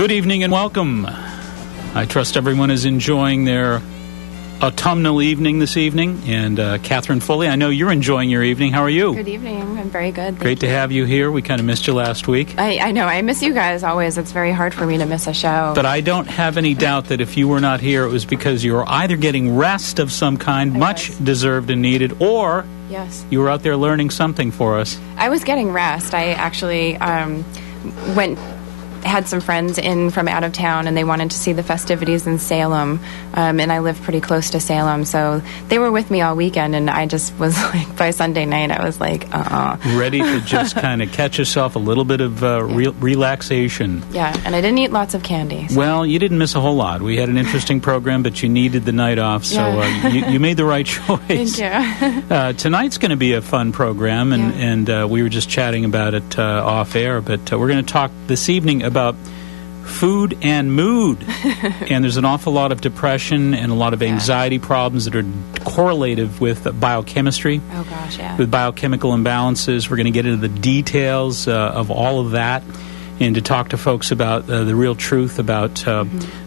Good evening and welcome. I trust everyone is enjoying their autumnal evening this evening. And Catherine Foley, I know you're enjoying your evening. How are you? Good evening. I'm very good. Great to have you here. We kind of missed you last week. I know. I miss you guys always. It's very hard for me to miss a show. But I don't have any doubt that if you were not here, it was because you were either getting rest of some kind, much deserved and needed, or you were out there learning something for us. I was getting rest. I actually had some friends in from out of town, and they wanted to see the festivities in Salem, and I live pretty close to Salem, so they were with me all weekend, and I just was like, by Sunday night, I was like, ready to just kind of catch yourself a little bit of relaxation. Yeah, and I didn't eat lots of candy. So. Well, you didn't miss a whole lot. We had an interesting program, but you needed the night off, so you made the right choice. Thank you. Tonight's going to be a fun program, and we were just chatting about it off air, but we're going to talk this evening about food and mood. And there's an awful lot of depression and a lot of anxiety problems that are correlative with biochemistry. Oh, gosh, yeah. With biochemical imbalances. We're going to get into the details of all of that and to talk to folks about the real truth about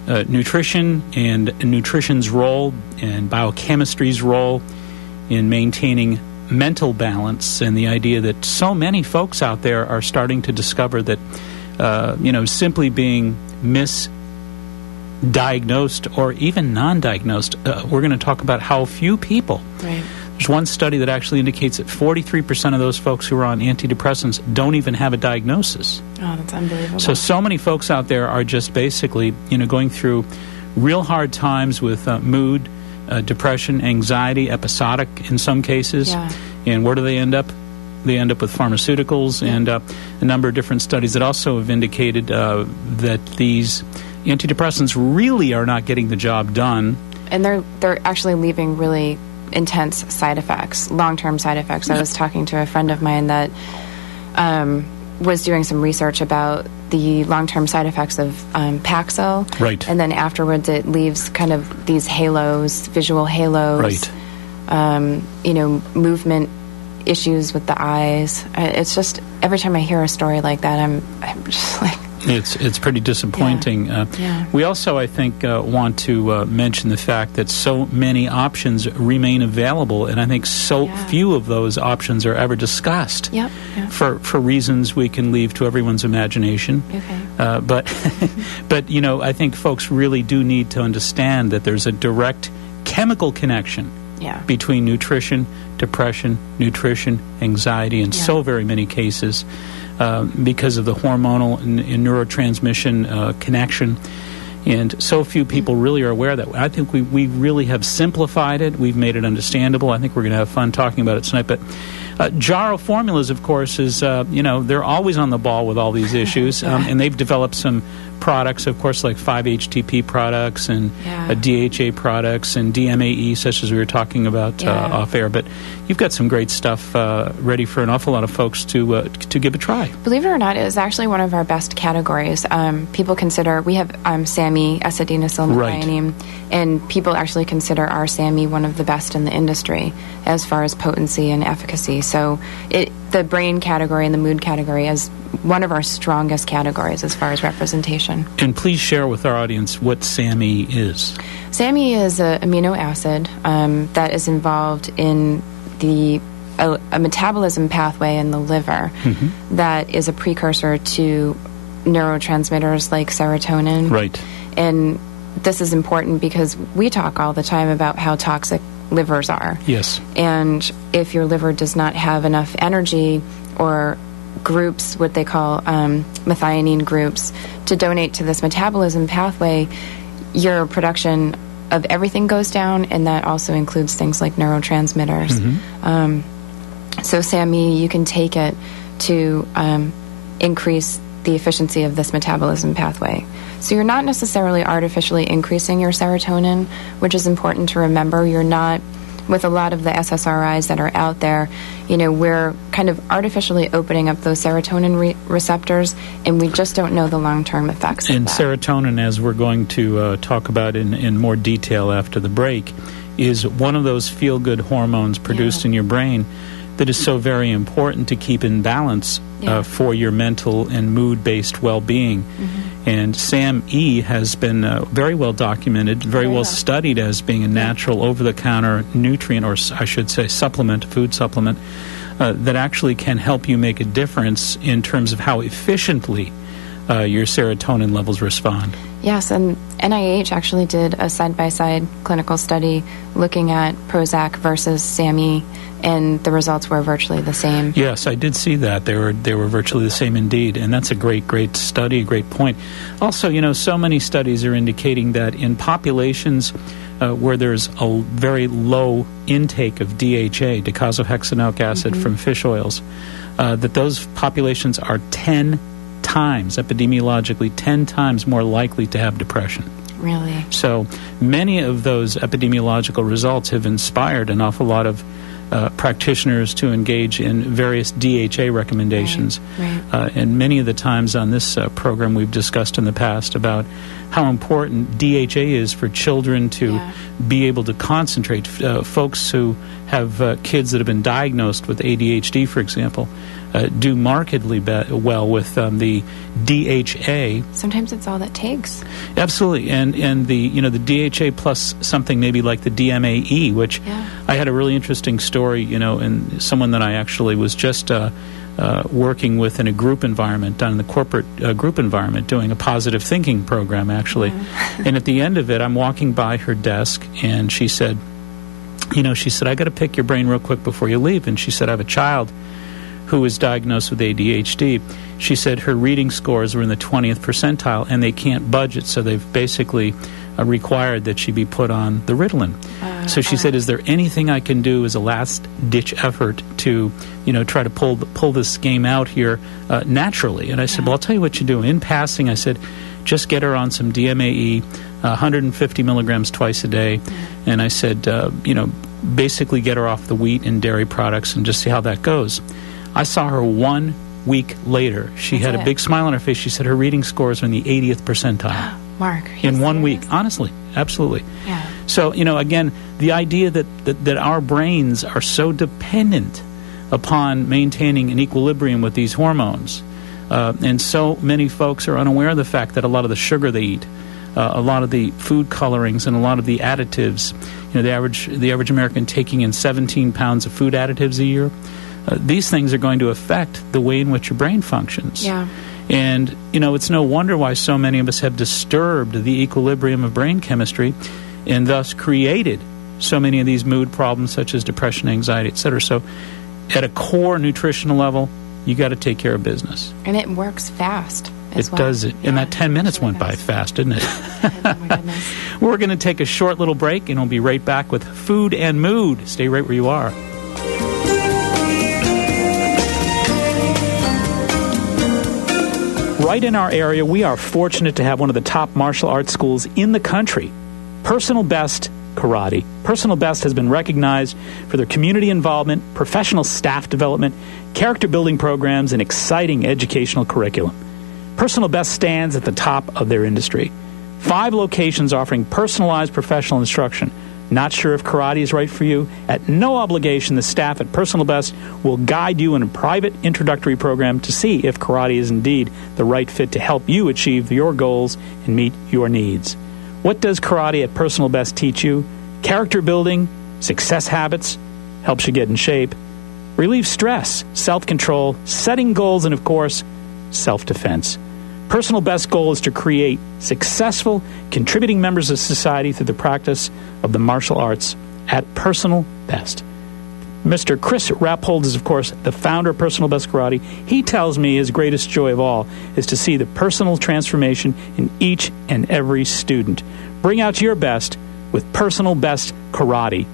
nutrition and nutrition's role and biochemistry's role in maintaining mental balance, and the idea that so many folks out there are starting to discover that simply being misdiagnosed or even non-diagnosed. We're going to talk about how few people. Right. There's one study that actually indicates that 43% of those folks who are on antidepressants don't even have a diagnosis. Oh, that's unbelievable. So many folks out there are just basically, going through real hard times with mood, depression, anxiety, episodic in some cases. Yeah. And where do they end up? They end up with pharmaceuticals, and a number of different studies that also have indicated that these antidepressants really are not getting the job done. And they're actually leaving really intense side effects, long-term side effects. I was talking to a friend of mine that was doing some research about the long-term side effects of Paxil. Right. And then afterwards it leaves kind of these halos, visual halos. Right. Movement issues with the eyes. It's just, every time I hear a story like that, I'm just like... It's pretty disappointing. We also, I think, want to mention the fact that so many options remain available, and I think few of those options are ever discussed for reasons we can leave to everyone's imagination. Okay. But I think folks really do need to understand that there's a direct chemical connection between nutrition, depression, anxiety, and so very many cases because of the hormonal and neurotransmission connection. And so few people really are aware of that. I think we really have simplified it. We've made it understandable. I think we're going to have fun talking about it tonight. But Jarrow Formulas, of course, is, they're always on the ball with all these issues. And they've developed some products, of course, like 5-HTP products and DHA products and DMAE, such as we were talking about off air. But you've got some great stuff ready for an awful lot of folks to give a try. Believe it or not, it is actually one of our best categories. People consider, we have SAMe, acetylmethionine, and people actually consider our SAMe one of the best in the industry as far as potency and efficacy. So the brain category and the mood category is one of our strongest categories as far as representation. And please share with our audience what SAMe is. SAMe is an amino acid that is involved in a metabolism pathway in the liver that is a precursor to neurotransmitters like serotonin. Right. And this is important because we talk all the time about how toxic livers are. Yes. And if your liver does not have enough energy or groups, what they call methionine groups, to donate to this metabolism pathway, your production of everything goes down, and that also includes things like neurotransmitters. So SAMe, you can take it to increase the efficiency of this metabolism pathway. So you're not necessarily artificially increasing your serotonin, which is important to remember. You're not, with a lot of the SSRIs that are out there, we're kind of artificially opening up those serotonin receptors, and we just don't know the long-term effects of that. Serotonin, as we're going to talk about in more detail after the break, is one of those feel-good hormones produced in your brain that is so very important to keep in balance for your mental and mood-based well-being. And SAM-E has been very well documented, very well studied as being a natural over-the-counter nutrient, or I should say supplement, food supplement, that actually can help you make a difference in terms of how efficiently your serotonin levels respond. Yes, and NIH actually did a side-by-side clinical study looking at Prozac versus SAM-E, and the results were virtually the same. Yes, I did see that. They were virtually the same indeed, and that's a great study, a great point. Also, so many studies are indicating that in populations where there's a very low intake of DHA, docosahexaenoic acid, from fish oils, that those populations are 10 times, epidemiologically, 10 times more likely to have depression. Really? So many of those epidemiological results have inspired an awful lot of practitioners to engage in various DHA recommendations. Right. And many of the times on this program we've discussed in the past about how important DHA is for children to be able to concentrate. Folks who have kids that have been diagnosed with ADHD, for example, do markedly well with the DHA. Sometimes it's all that takes. Absolutely, and the the DHA plus something maybe like the DMAE, which I had a really interesting story, and someone that I actually was just working with in a group environment, down in the corporate group environment, doing a positive thinking program actually. And at the end of it, I'm walking by her desk, and she said, she said, I got to pick your brain real quick before you leave. And she said, I have a child who was diagnosed with ADHD. She said her reading scores were in the 20th percentile, and they can't budge it, so they've basically required that she be put on the Ritalin. So she said, is there anything I can do as a last-ditch effort to, try to pull this game out here naturally? And I said, well, I'll tell you what you do. In passing, I said, just get her on some DMAE, 150 milligrams twice a day. And I said, basically get her off the wheat and dairy products and just see how that goes. I saw her 1 week later. She had a big smile on her face. She said her reading scores were in the 80th percentile. Mark, in 1 week. Honestly, absolutely. Yeah. So, again, the idea that our brains are so dependent upon maintaining an equilibrium with these hormones, and so many folks are unaware of the fact that a lot of the sugar they eat, a lot of the food colorings, and a lot of the additives, the average American taking in 17 pounds of food additives a year, these things are going to affect the way in which your brain functions. Yeah. And, it's no wonder why so many of us have disturbed the equilibrium of brain chemistry and thus created so many of these mood problems such as depression, anxiety, etc. So at a core nutritional level, you got to take care of business. And it works fast as well. It does it. And that 10 minutes went by fast, didn't it? Oh, my goodness. We're going to take a short little break, and we'll be right back with Food and Mood. Stay right where you are. Right in our area, we are fortunate to have one of the top martial arts schools in the country, Personal Best Karate. Personal Best has been recognized for their community involvement, professional staff development, character building programs, and exciting educational curriculum. Personal Best stands at the top of their industry. 5 locations offering personalized professional instruction. Not sure if karate is right for you? At no obligation, the staff at Personal Best will guide you in a private introductory program to see if karate is indeed the right fit to help you achieve your goals and meet your needs. What does karate at Personal Best teach you? Character building, success habits, helps you get in shape, relieves stress, self-control, setting goals, and, of course, self-defense. Personal Best's goal is to create successful, contributing members of society through the practice of the martial arts at Personal Best. Mr. Chris Rappold is, of course, the founder of Personal Best Karate. He tells me his greatest joy of all is to see the personal transformation in each and every student. Bring out your best with Personal Best Karate.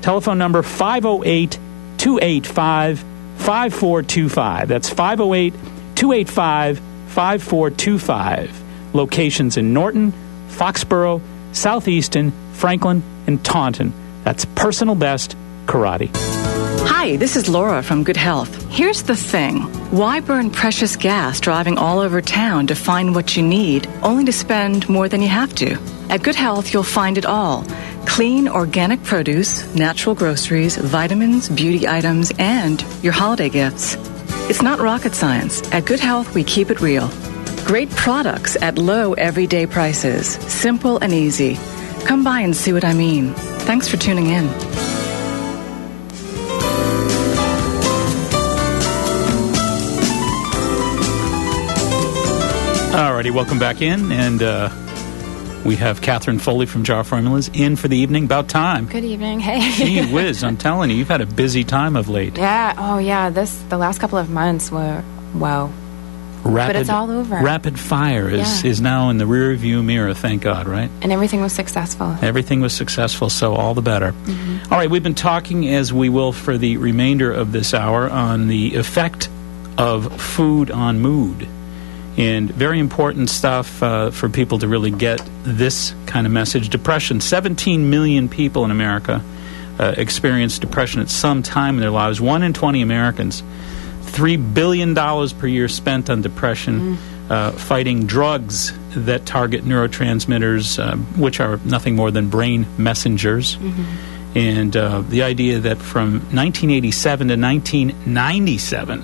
Telephone number 508-285-5425. That's 508-285-5425. Locations in Norton, Foxborough, Southeaston, Franklin, and Taunton. That's Personal Best Karate. Hi, this is Laura from Good Health. Here's the thing. Why burn precious gas driving all over town to find what you need, only to spend more than you have to? At Good Health, you'll find it all. Clean, organic produce, natural groceries, vitamins, beauty items, and your holiday gifts. It's not rocket science. At Good Health, we keep it real. Great products at low everyday prices. Simple and easy. Come by and see what I mean. Thanks for tuning in. Alrighty, welcome back in, and we have Catherine Foley from Jar Formulas in for the evening. About time. Good evening. Hey. Gee whiz, I'm telling you, you've had a busy time of late. Yeah. Oh, yeah. The last couple of months were, wow. But it's all over. Rapid fire is now in the rear view mirror, thank God, right? And everything was successful. Everything was successful, so all the better. Mm-hmm. All right, we've been talking, as we will for the remainder of this hour, on the effect of food on mood. And very important stuff for people to really get this kind of message. Depression. 17 million people in America experience depression at some time in their lives. 1 in 20 Americans. $3 billion per year spent on depression, fighting drugs that target neurotransmitters, which are nothing more than brain messengers. Mm-hmm. And the idea that from 1987 to 1997,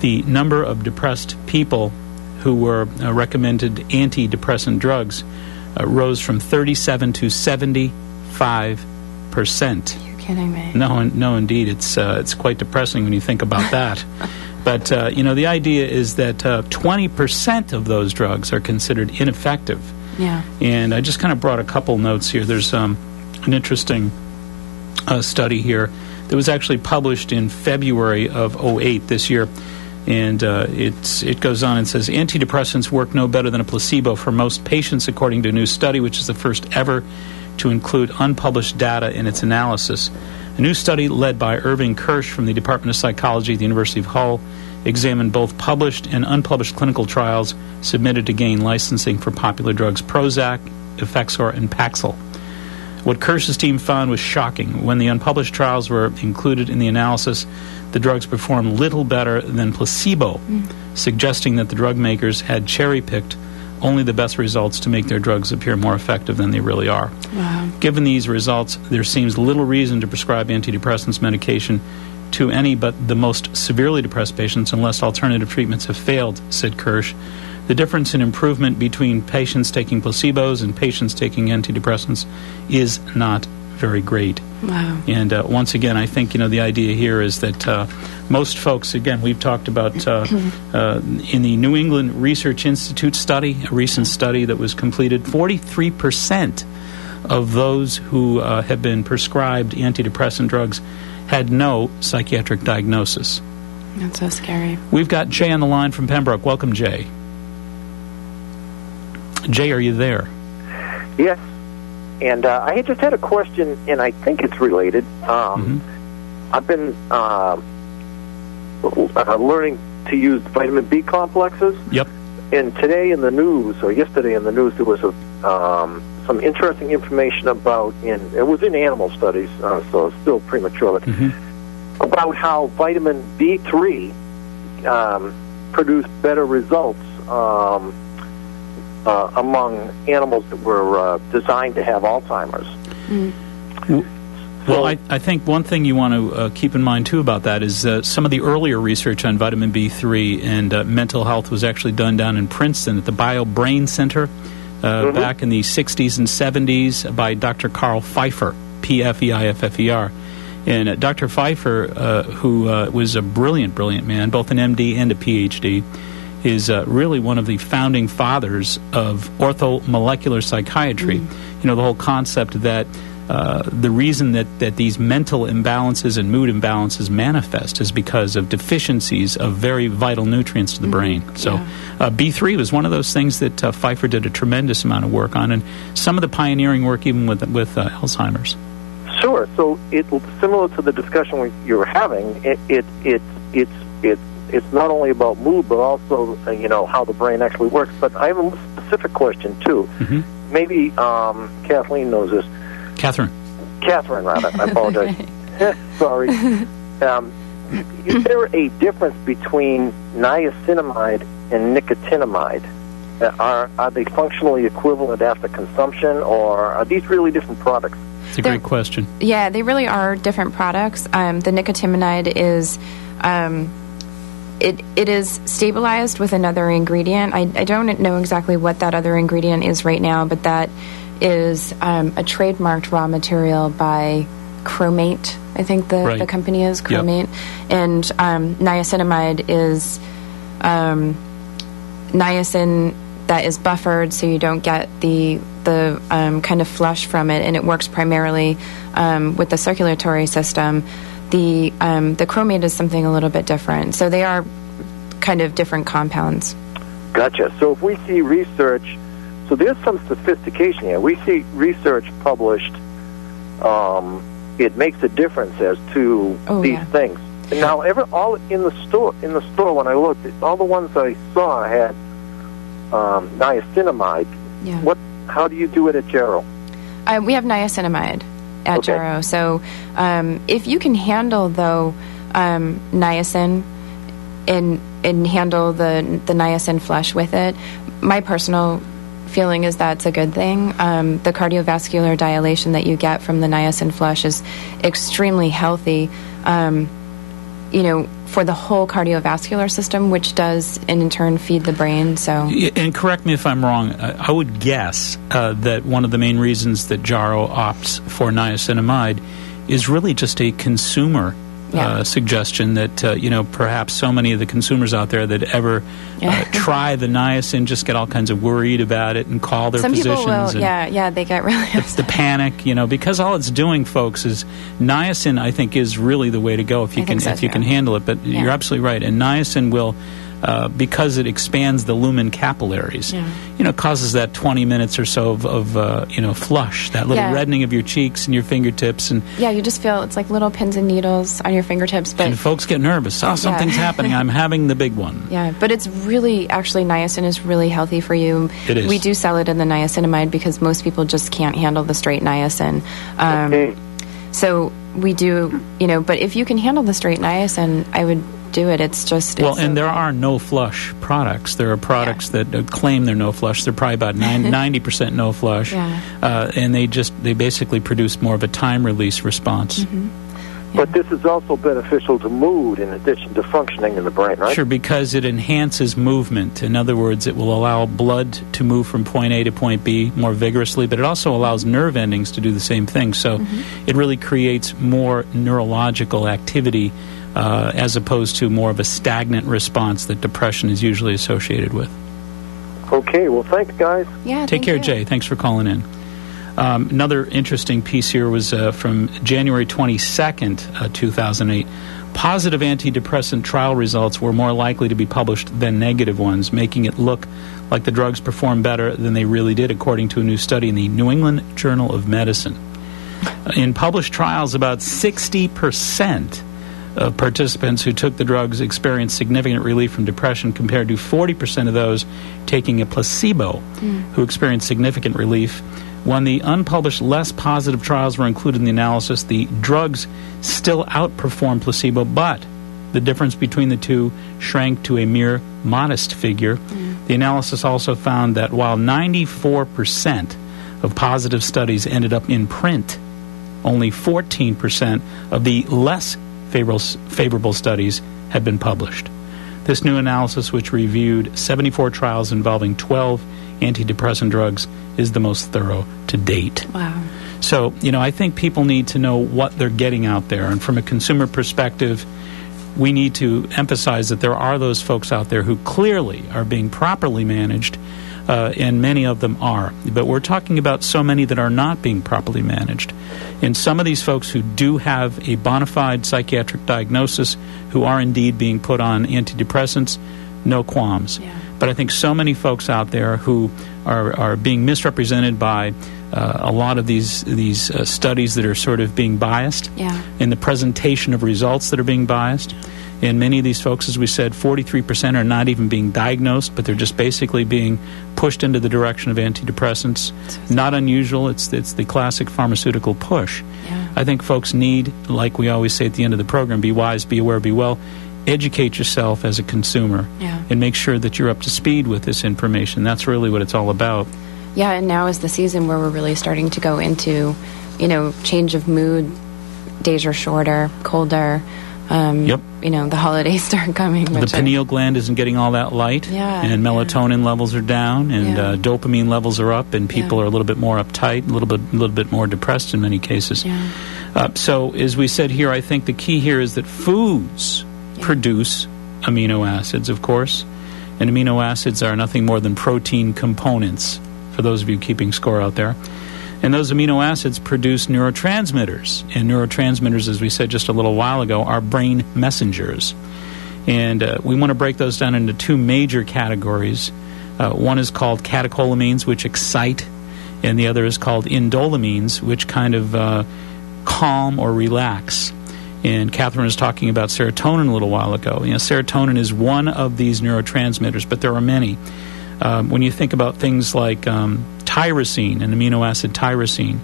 the number of depressed people who were recommended antidepressant drugs rose from 37 to 75%. You're kidding me. No, indeed. It's quite depressing when you think about that. But, the idea is that 20% of those drugs are considered ineffective. Yeah. And I just kind of brought a couple notes here. There's an interesting study here that was actually published in February of 2008 this year. And it goes on and says, antidepressants work no better than a placebo for most patients, according to a new study, which is the first ever to include unpublished data in its analysis. A new study led by Irving Kirsch from the Department of Psychology at the University of Hull examined both published and unpublished clinical trials submitted to gain licensing for popular drugs Prozac, Effexor, and Paxil. What Kirsch's team found was shocking. When the unpublished trials were included in the analysis, the drugs performed little better than placebo, suggesting that the drug makers had cherry-picked only the best results to make their drugs appear more effective than they really are. Wow. Given these results, there seems little reason to prescribe antidepressants medication to any but the most severely depressed patients unless alternative treatments have failed, said Kirsch. The difference in improvement between patients taking placebos and patients taking antidepressants is not very great. Wow. And once again, I think, the idea here is that most folks, again, we've talked about in the New England Research Institute study, a recent study that was completed, 43% of those who have been prescribed antidepressant drugs had no psychiatric diagnosis. That's so scary. We've got Jay on the line from Pembroke. Welcome, Jay. Jay, are you there? Yes. And I just had a question, and I think it's related. I've been learning to use vitamin B complexes. Yep. And today in the news, or yesterday in the news, there was some interesting information about, it was in animal studies, so it's still premature, but about how vitamin B3 produced better results among animals that were designed to have Alzheimer's. Well, I think one thing you want to keep in mind, too, about that is some of the earlier research on vitamin B3 and mental health was actually done down in Princeton at the Bio Brain Center back in the 60s and 70s by Dr. Carl Pfeiffer, P-F-E-I-F-F-E-R. And Dr. Pfeiffer, who was a brilliant man, both an MD and a PhD, is really one of the founding fathers of orthomolecular psychiatry. The whole concept that the reason that these mental imbalances and mood imbalances manifest is because of deficiencies of very vital nutrients to the brain. So B3 was one of those things that Pfeiffer did a tremendous amount of work on, and some of the pioneering work even with Alzheimer's. Sure. So it's similar to the discussion you were having. It's not only about mood, but also how the brain actually works. But I have a specific question too. Maybe Kathleen knows this. Catherine, rather. I apologize. Sorry. Is there a difference between niacinamide and nicotinamide? Are they functionally equivalent after consumption, or are these really different products? It's a great question. Yeah, they really are different products. The nicotinamide is... It is stabilized with another ingredient. I don't know exactly what that other ingredient is right now, but that is a trademarked raw material by Chromate. I think the company is Chromate. Yep. And niacinamide is niacin that is buffered so you don't get the kind of flush from it, and it works primarily with the circulatory system. The Chromate is something a little bit different. So they are kind of different compounds. Gotcha. So if we see research, so there's some sophistication here. We see research published. It makes a difference as to these things. And now, all in the store when I looked, all the ones I saw had niacinamide. Yeah. How do you do it at Jarrow? We have niacinamide at Jarrow. So if you can handle, though, niacin and handle the niacin flush with it, my personal feeling is that's a good thing. The cardiovascular dilation that you get from the niacin flush is extremely healthy, for the whole cardiovascular system, which does, in turn, feed the brain. So, and correct me if I'm wrong, I would guess that one of the main reasons that Jarrow opts for niacinamide is really just a consumer suggestion that, perhaps so many of the consumers out there that ever try the niacin just get all kinds of worried about it and call their physicians. Some people will, they get really upset. It's the panic, because all it's doing, folks, is niacin, I think, is really the way to go if you can handle it. But you're absolutely right. And niacin will... because it expands the lumen capillaries, causes that 20 minutes or so of flush, that little reddening of your cheeks and your fingertips. And you just feel it's like little pins and needles on your fingertips. But and folks get nervous. Something's happening. I'm having the big one. Yeah, but it's really, actually, niacin is really healthy for you. It is. We do sell it in the niacinamide because most people just can't handle the straight niacin. So we do, but if you can handle the straight niacin, I would do it. It's just... and there are no-flush products. There are products that claim they're no-flush. They're probably about 90% no-flush. And they basically produce more of a time-release response. Mm-hmm. But this is also beneficial to mood in addition to functioning in the brain, right? Sure, because it enhances movement. In other words, it will allow blood to move from point A to point B more vigorously, but it also allows nerve endings to do the same thing. So it really creates more neurological activity as opposed to more of a stagnant response that depression is usually associated with. Okay, well, thanks, guys. Yeah, Take care, Jay. Thanks for calling in. Another interesting piece here was from January 22nd, 2008. Positive antidepressant trial results were more likely to be published than negative ones, making it look like the drugs performed better than they really did, according to a new study in the New England Journal of Medicine. In published trials, about 60% of participants who took the drugs experienced significant relief from depression compared to 40% of those taking a placebo who experienced significant relief. When the unpublished less positive trials were included in the analysis, the drugs still outperformed placebo, but the difference between the two shrank to a mere modest figure. The analysis also found that while 94% of positive studies ended up in print, only 14% of the less favorable studies had been published. This new analysis, which reviewed 74 trials involving 12 antidepressant drugs, is the most thorough to date. Wow. So, I think people need to know what they're getting out there. And from a consumer perspective, we need to emphasize that there are those folks out there who clearly are being properly managed, and many of them are. But we're talking about so many that are not being properly managed. And some of these folks who do have a bona fide psychiatric diagnosis, who are indeed being put on antidepressants, no qualms. Yeah. But I think so many folks out there who are being misrepresented by a lot of these studies that are sort of being biased in the presentation of results that are being biased. And many of these folks, as we said, 43% are not even being diagnosed, but they're just basically being pushed into the direction of antidepressants. Not unusual. It's the classic pharmaceutical push. Yeah. I think folks need, like we always say at the end of the program, be wise, be aware, be well. Educate yourself as a consumer and make sure that you're up to speed with this information. That's really what it's all about. Yeah, and now is the season where we're really starting to go into change of mood, days are shorter, colder. The holidays start coming. The pineal gland isn't getting all that light, and melatonin levels are down, and dopamine levels are up, and people are a little bit more uptight, a little bit more depressed in many cases. So, as we said here, I think the key here is that foods produce amino acids, of course, and amino acids are nothing more than protein components, for those of you keeping score out there. And those amino acids produce neurotransmitters. And neurotransmitters, as we said just a little while ago, are brain messengers. And we want to break those down into two major categories. One is called catecholamines, which excite, and the other is called indolamines, which kind of calm or relax. And Catherine was talking about serotonin a little while ago. Serotonin is one of these neurotransmitters, but there are many. When you think about things like tyrosine, an amino acid tyrosine,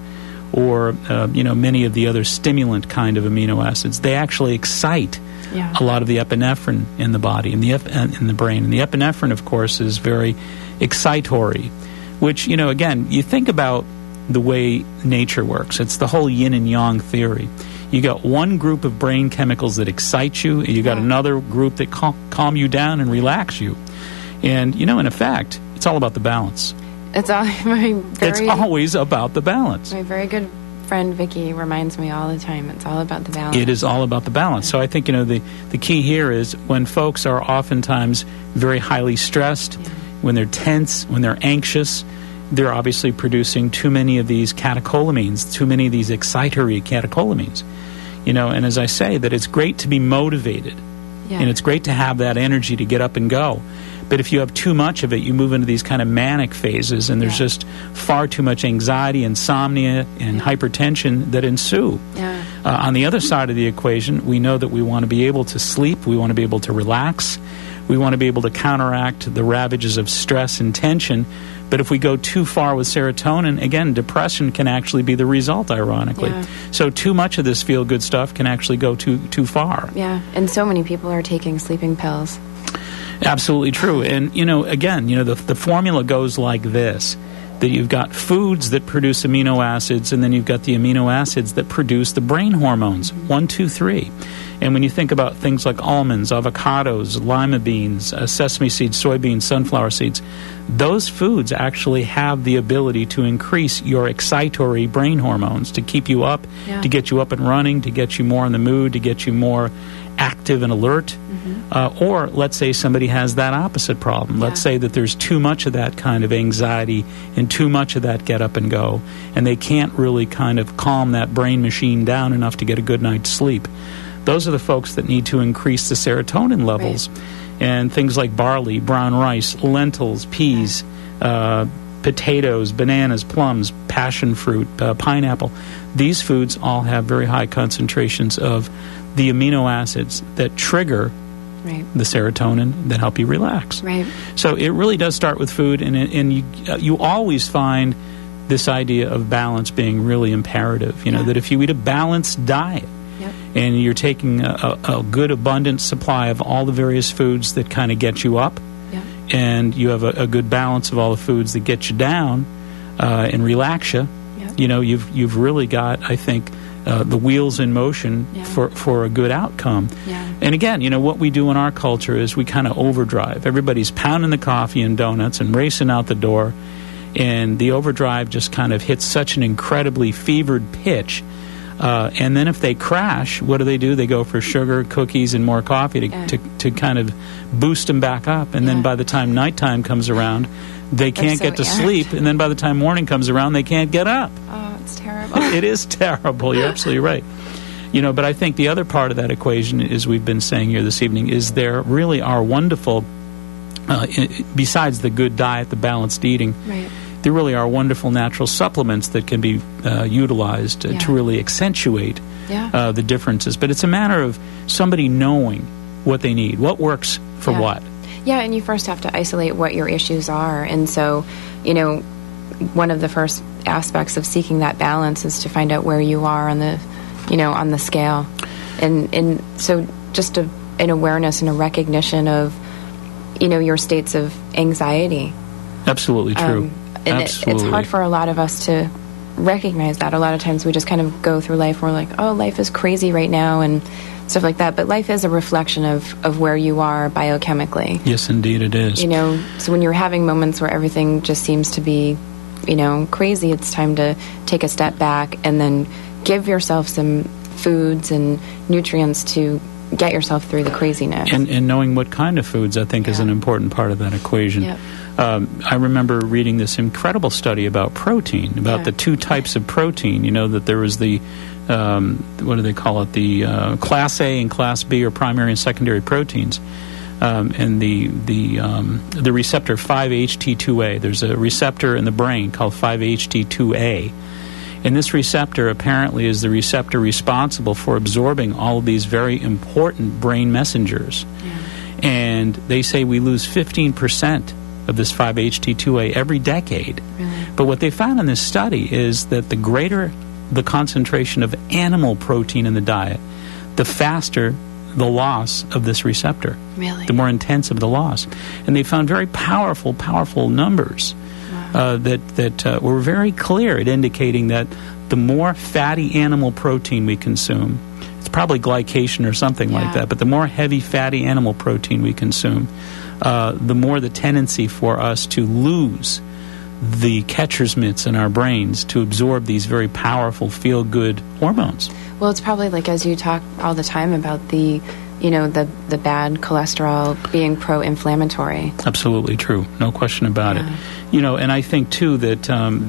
or many of the other stimulant kind of amino acids, they actually excite a lot of the epinephrine in the body, in the brain. And the epinephrine, of course, is very excitatory, which, again, you think about the way nature works. It's the whole yin and yang theory. You got one group of brain chemicals that excite you, and you got another group that calm you down and relax you. And, in effect, it's all about the balance. It's always about the balance. My very good friend Vicky reminds me all the time, it's all about the balance. It is all about the balance. So I think, the key here is when folks are oftentimes very highly stressed, when they're tense, when they're anxious, they're obviously producing too many of these catecholamines, too many of these excitatory catecholamines. And as I say, that it's great to be motivated, and it's great to have that energy to get up and go. But if you have too much of it, you move into these kind of manic phases, and there's just far too much anxiety, insomnia, and hypertension that ensue. On the other side of the equation, we know that we want to be able to sleep, we want to be able to relax, we want to be able to counteract the ravages of stress and tension. But if we go too far with serotonin, again, depression can actually be the result, ironically. So too much of this feel-good stuff can actually go too far. And so many people are taking sleeping pills. Absolutely true. And, again, the formula goes like this, that you've got foods that produce amino acids, and then you've got the amino acids that produce the brain hormones, 1, 2, 3. And when you think about things like almonds, avocados, lima beans, sesame seeds, soybeans, sunflower seeds, those foods actually have the ability to increase your excitatory brain hormones, to keep you up, to get you up and running, to get you more in the mood, to get you more active and alert. Or let's say somebody has that opposite problem. Let's say that there's too much of that kind of anxiety and too much of that get up and go, and they can't really kind of calm that brain machine down enough to get a good night's sleep. Those are the folks that need to increase the serotonin levels. And things like barley, brown rice, lentils, peas, potatoes, bananas, plums, passion fruit, pineapple. These foods all have very high concentrations of the amino acids that trigger the serotonin that help you relax. So it really does start with food, and you always find this idea of balance being really imperative. That if you eat a balanced diet, and you're taking a good abundant supply of all the various foods that kind of get you up, and you have a good balance of all the foods that get you down and relax you, you've really got, I think, the wheels in motion for a good outcome. And again, what we do in our culture is we kind of overdrive. Everybody's pounding the coffee and donuts and racing out the door, and the overdrive just kind of hits such an incredibly fevered pitch. And then if they crash, what do? They go for sugar, cookies, and more coffee to kind of boost them back up. And then by the time nighttime comes around, they can't get to sleep. And then by the time morning comes around, they can't get up. Oh, it's terrible. It is terrible. You're absolutely right. But I think the other part of that equation, as we've been saying here this evening, is there really are wonderful, besides the good diet, the balanced eating, there really are wonderful natural supplements that can be utilized to really accentuate the differences. But it's a matter of somebody knowing what they need, what works for what. And you first have to isolate what your issues are. And so, one of the first aspects of seeking that balance is to find out where you are on the, on the scale. And so just an awareness and a recognition of, your states of anxiety. Absolutely true. And it's hard for a lot of us to recognize that. A lot of times we just kind of go through life and we're like, oh, life is crazy right now and stuff like that. But life is a reflection of where you are biochemically. Yes, indeed it is. So when you're having moments where everything just seems to be, crazy, it's time to take a step back and then give yourself some foods and nutrients to get yourself through the craziness. And knowing what kind of foods, I think, is an important part of that equation. Yep. I remember reading this incredible study about protein, about the two types of protein. That there was the, what do they call it, the Class A and Class B, or primary and secondary proteins. And the receptor 5-HT2A. There's a receptor in the brain called 5-HT2A. And this receptor apparently is the receptor responsible for absorbing all of these very important brain messengers. Yeah. And they say we lose 15% of this 5-HT2A every decade. Really? But what they found in this study is that the greater the concentration of animal protein in the diet, the faster the loss of this receptor. Really? The more intensive the loss. And they found very powerful numbers. Wow. That were very clear at indicating that the more fatty animal protein we consume, it's probably glycation or something like that, but the more heavy fatty animal protein we consume, the more the tendency for us to lose the catcher's mitts in our brains to absorb these very powerful feel-good hormones. Well, it's probably like, as you talk all the time about the bad cholesterol being pro-inflammatory. Absolutely true. No question about it. And I think, too, that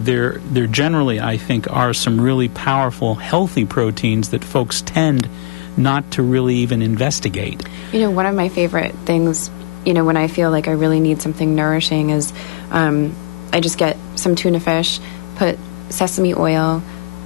there generally, I think, are some really powerful, healthy proteins that folks tend not to really even investigate. One of my favorite things, when I feel like I really need something nourishing is I just get some tuna fish, put sesame oil,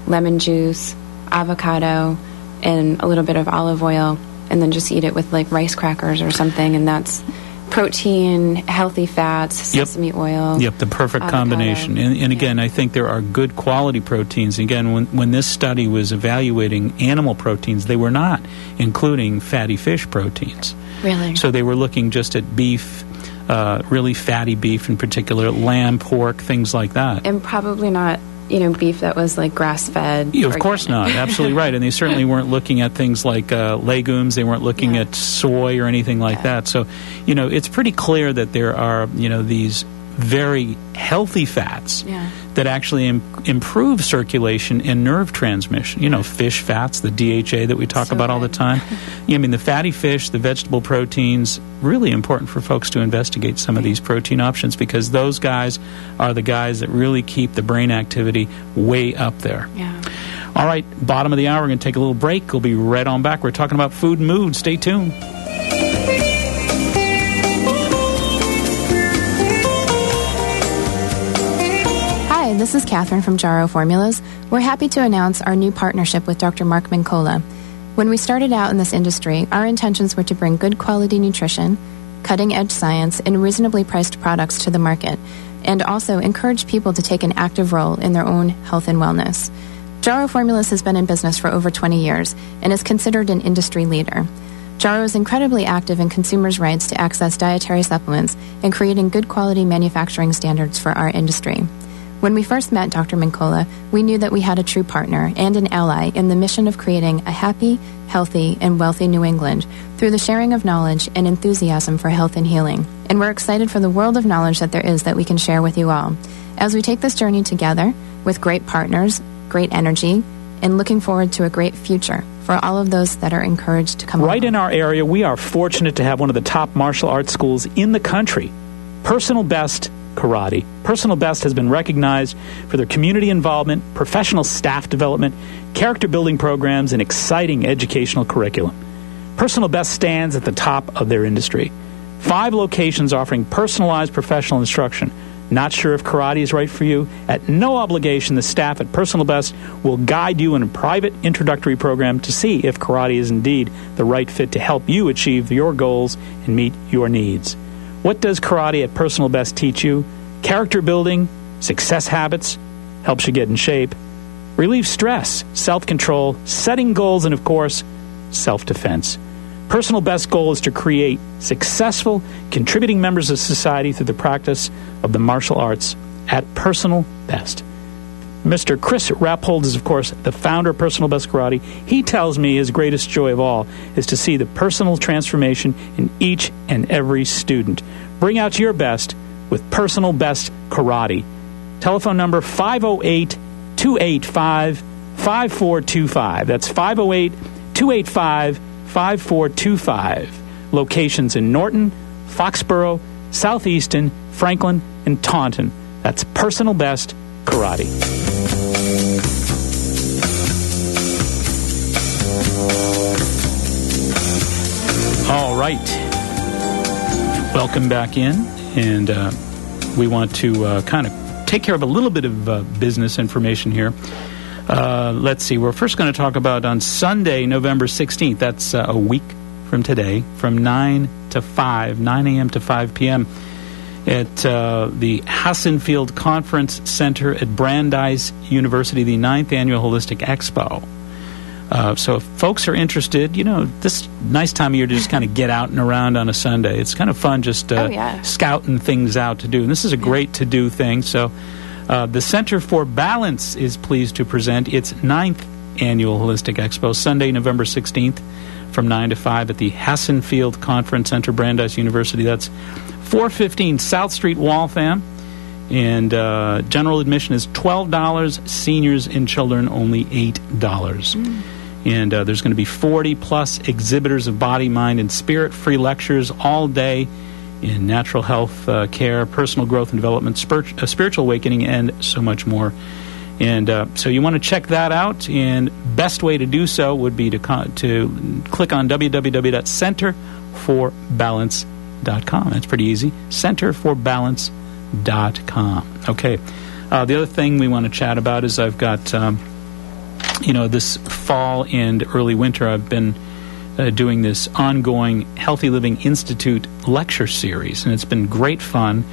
lemon juice, avocado, and a little bit of olive oil, and then just eat it with like rice crackers or something, and that's protein, healthy fats, sesame oil. Yep, the perfect avocado. Combination. And again, I think there are good quality proteins. Again, when this study was evaluating animal proteins, they were not including fatty fish proteins. Really? So they were looking just at beef, really fatty beef in particular, lamb, pork, things like that. And probably not beef that was like grass-fed. Yeah, of course not. Absolutely right. And they certainly weren't looking at things like legumes. They weren't looking at soy or anything like that. So, it's pretty clear that there are, these very healthy fats that actually improve circulation and nerve transmission. Fish fats, the DHA that we talk about all the time. The fatty fish, the vegetable proteins, really important for folks to investigate some of these protein options, because those guys are the guys that really keep the brain activity way up there. Yeah. All right, bottom of the hour, we're going to take a little break. We'll be right on back. We're talking about food and mood. Stay tuned. Hi, this is Catherine from Jarrow Formulas. We're happy to announce our new partnership with Dr. Mark Mincola. When we started out in this industry, our intentions were to bring good quality nutrition, cutting-edge science, and reasonably priced products to the market, and also encourage people to take an active role in their own health and wellness. Jarrow Formulas has been in business for over 20 years and is considered an industry leader. Jarrow is incredibly active in consumers' rights to access dietary supplements and creating good quality manufacturing standards for our industry. When we first met Dr. Mincola, we knew that we had a true partner and an ally in the mission of creating a happy, healthy, and wealthy New England through the sharing of knowledge and enthusiasm for health and healing. And we're excited for the world of knowledge that there is that we can share with you all. As we take this journey together with great partners, great energy, and looking forward to a great future for all of those that are encouraged to come Right along. In our area, we are fortunate to have one of the top martial arts schools in the country, Personal Best Karate. Personal Best has been recognized for their community involvement, professional staff development, character building programs, and exciting educational curriculum. Personal Best stands at the top of their industry. 5 locations offering personalized professional instruction. Not sure if karate is right for you? At no obligation, the staff at Personal Best will guide you in a private introductory program to see if karate is indeed the right fit to help you achieve your goals and meet your needs. What does karate at Personal Best teach you? Character building, success habits, helps you get in shape, relieve stress, self-control, setting goals, and, of course, self-defense. Personal Best's goal is to create successful, contributing members of society through the practice of the martial arts at Personal Best. Mr. Chris Rappold is, of course, the founder of Personal Best Karate. He tells me his greatest joy of all is to see the personal transformation in each and every student. Bring out your best with Personal Best Karate. Telephone number 508-285-5425. That's 508-285-5425. Locations in Norton, Foxborough, Southeaston, Franklin, and Taunton. That's Personal Best Karate. All right. Welcome back in. And we want to kind of take care of a little bit of business information here. Let's see. We're first going to talk about on Sunday, November 16th. That's a week from today, from 9 a.m. to 5 p.m. at the Hassenfield Conference Center at Brandeis University, the 9th Annual Holistic Expo. So if folks are interested, this nice time of year to just kind of get out and around on a Sunday. It's kind of fun just scouting things out to do. And this is a great to-do thing. So the Center for Balance is pleased to present its 9th Annual Holistic Expo, Sunday, November 16th, from 9 to 5 at the Hassenfield Conference Center, Brandeis University. That's 415 South Street, Waltham. And general admission is $12. Seniors and children only $8. And there's going to be 40-plus exhibitors of body, mind, and spirit, free lectures all day in natural health care, personal growth and development, spiritual awakening, and so much more. And so you want to check that out, and best way to do so would be to click on www.centerforbalance.com. That's pretty easy. Centerforbalance.com. Okay. The other thing we want to chat about is I've got, this fall and early winter, I've been doing this ongoing Healthy Living Institute lecture series, and it's been great fun,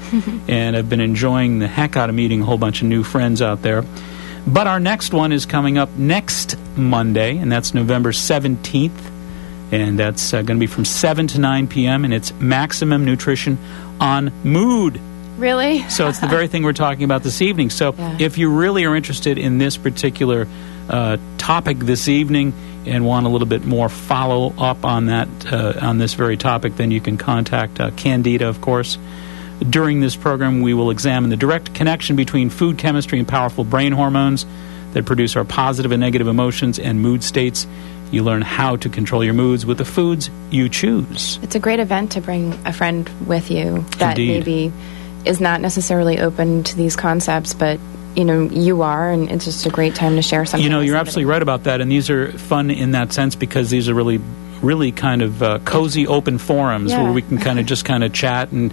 and I've been enjoying the heck out of meeting a whole bunch of new friends out there. But our next one is coming up next Monday, and that's November 17th, and that's going to be from 7 to 9 p.m., and it's Maximum Nutrition on Mood. Really? So it's the very thing we're talking about this evening. So if you really are interested in this particular topic this evening and want a little bit more follow-up on that, on this very topic, then you can contact Candida, of course. During this program, we will examine the direct connection between food chemistry and powerful brain hormones that produce our positive and negative emotions and mood states. You learn how to control your moods with the foods you choose. It's a great event to bring a friend with you that Indeed. maybe is not necessarily open to these concepts, but you are, and it's just a great time to share something. You're absolutely right about that, and these are fun in that sense because these are really kind of cozy open forums where we can kind of chat and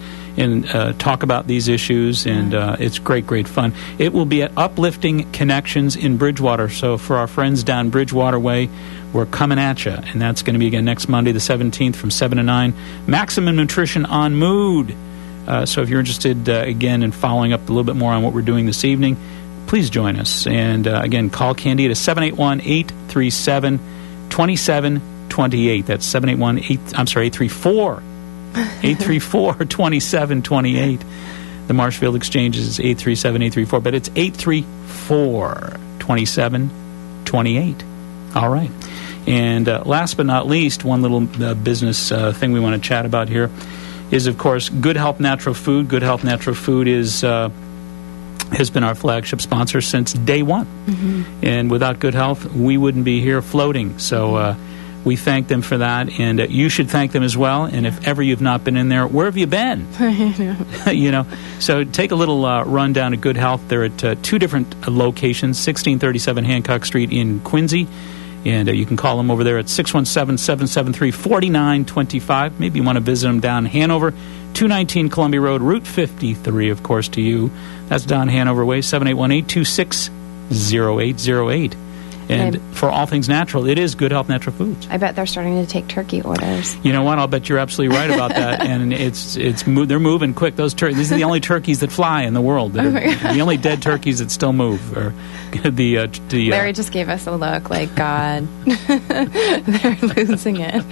talk about these issues, and it's great fun. It will be at Uplifting Connections in Bridgewater, so for our friends down Bridgewater Way, we're coming at you, and that's going to be again next Monday the 17th from 7 to 9. Maximum Nutrition on Mood. So if you're interested, again, in following up a little bit more on what we're doing this evening, please join us. And, again, call Candida 781-837-2728. That's 834-2728. The Marshfield Exchange is 837-834, but it's 834-2728. All right. And last but not least, one little business thing we want to chat about here is, of course, Good Health Natural Food. Good Health Natural Food has been our flagship sponsor since day one. Mm-hmm. And without good health, we wouldn't be here floating. So we thank them for that, and you should thank them as well. And if ever you've not been in there, where have you been? So take a little run down at Good Health. They're at two different locations, 1637 Hancock Street in Quincy. And you can call them over there at 617-773-4925. Maybe you want to visit them down Hanover, 219 Columbia Road, Route 53, of course, to you. That's down Hanover Way, 781-826-0808. And for all things natural, it is Good Health Natural Foods. I bet they're starting to take turkey orders. You know what? I'll bet you're absolutely right about that. And they're moving quick. These are the only turkeys that fly in the world. The only dead turkeys that still move. Or Larry just gave us a look like, God, they're losing it.